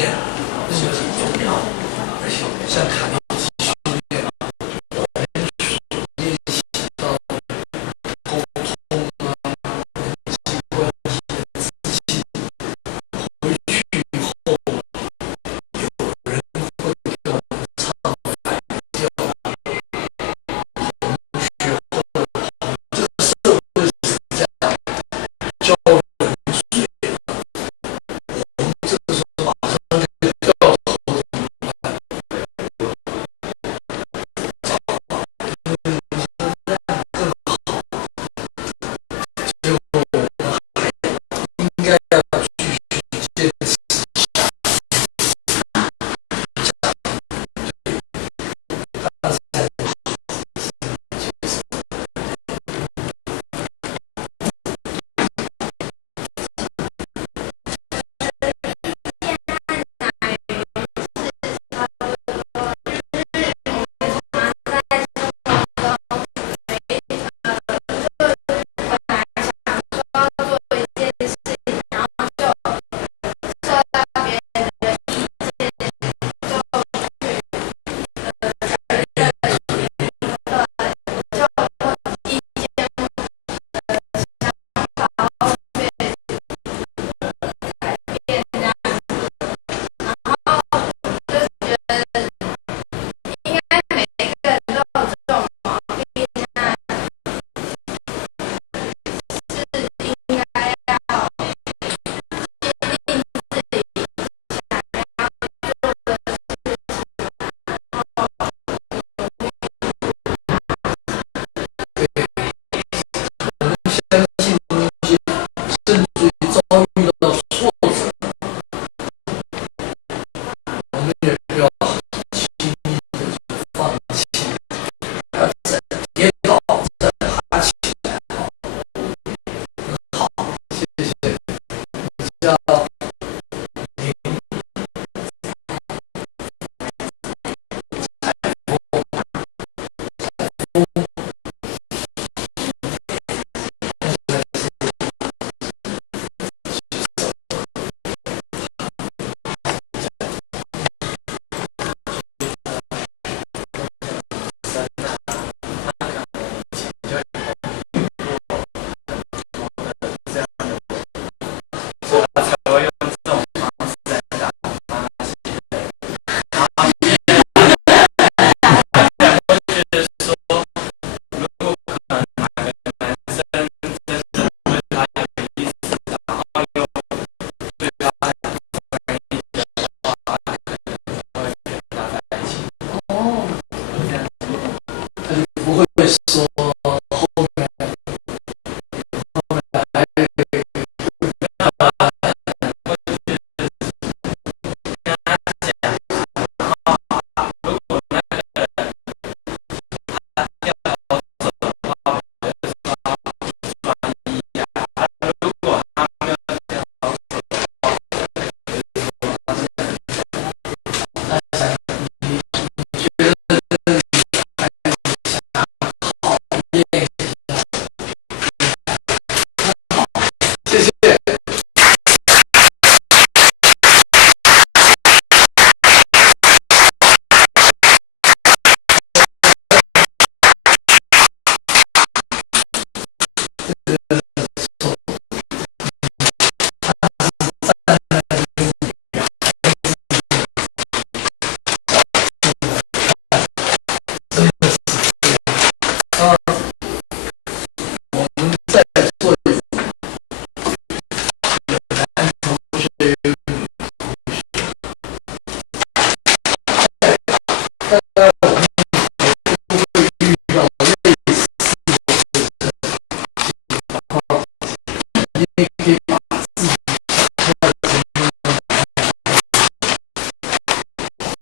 练是挺重要的，而且像卡内基训练，我们所练习到沟通啊、人际关系的自信，回去以后，有人会给我们唱反调，同学会这个社会是这样，教人水了，我们这个时候马上就掉头怎么办？所以我们还应该要继续坚持下他才能接受。相信东西，甚至于遭遇到挫折，我们也不要轻易的就放弃，要再跌倒再爬起来。好，谢谢。叫林不会说后面来谢谢。我们再做一次，男同学与女同学，大概我们都会遇到类似的情况，你也可以把自己想要成为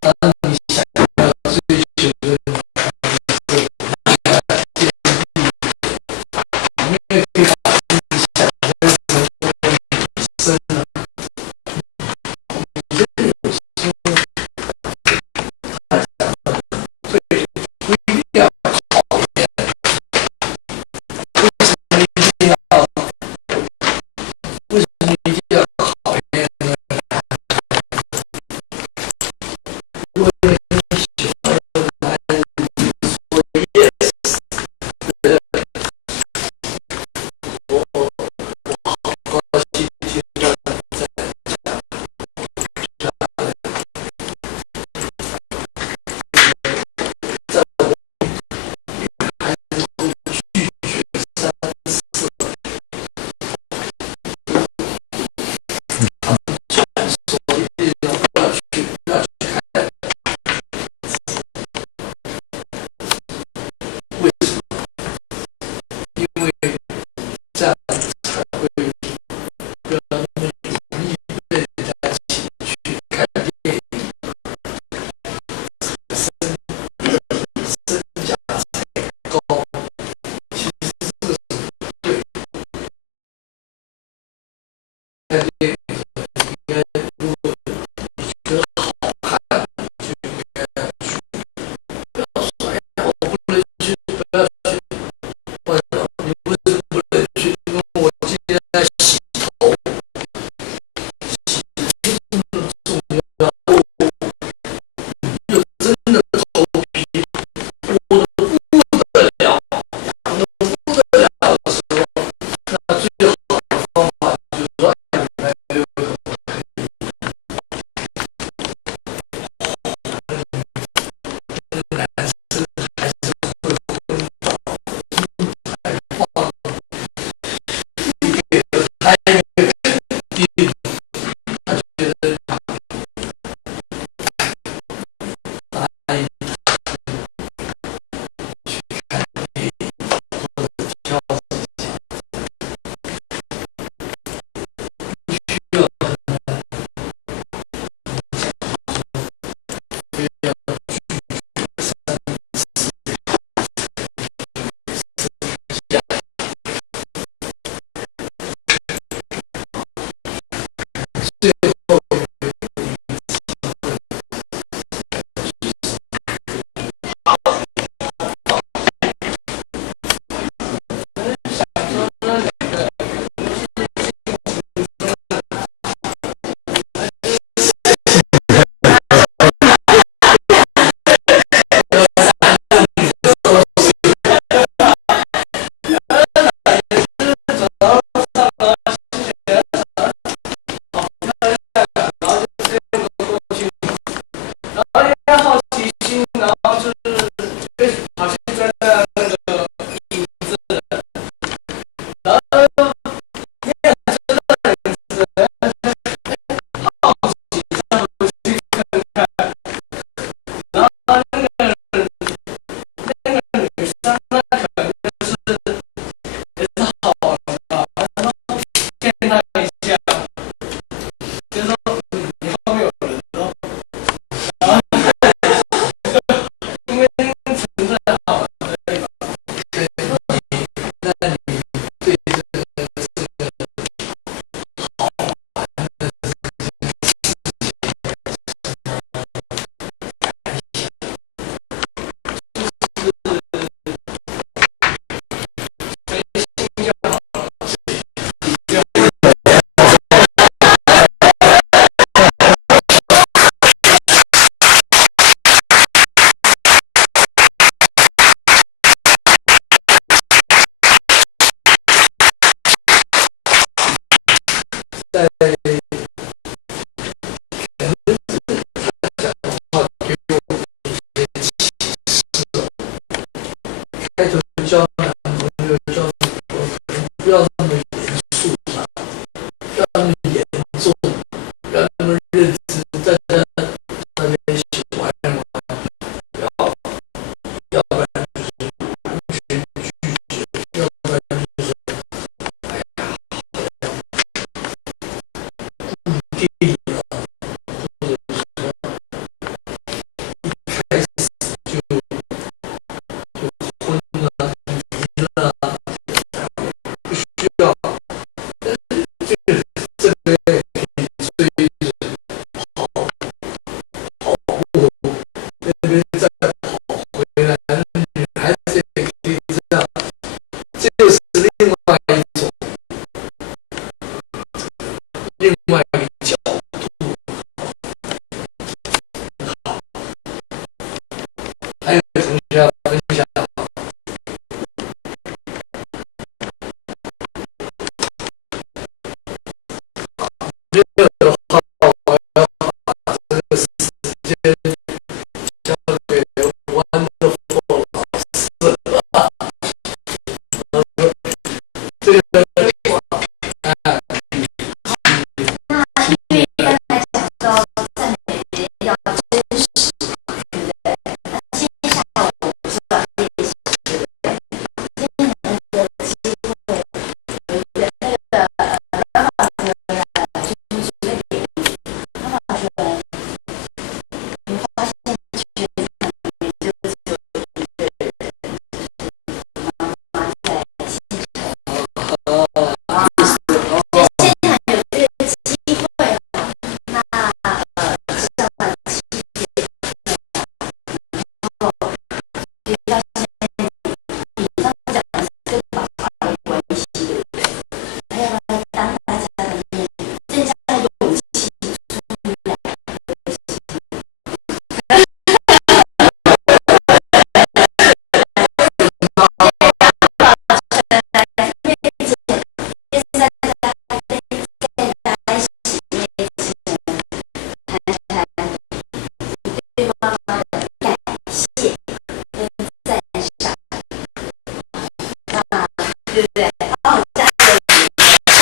当你想要追求的你也可以把自己想象成为女生了。我觉得有时候他讲的对，不一定要考验，为什么一定要看电影的时候，应该如果你觉得好看，就应该去，不要说哎呀，我不能去，不要去。或者你为什么不能去？因为我今天在洗头，洗头这么重要，有真的头皮我的不得了，痒的不得了的时候，那最好的方法就是说，哎，你们有男生还是会昏倒，还放给了他一个肯定，他觉得答应去看电影或者挑自己需要非要最后好奇心，然后就是好像在那个影子，然后你也知道影子，好奇上去看看，然后那个女生那可能就是也是好玩吧，然后骗她一下，就说你后面有人哦，然后因为存在好玩而已嘛，对，那你对这个在开头交男朋友交女朋友，可能不要那么严肃嘛，不要那么严重，不要那么认真，大家那边一起玩一玩，不要，要不然就是完全拒绝，要不然就是哎呀，固定了，或者说开始就昏了、迷了，不需要。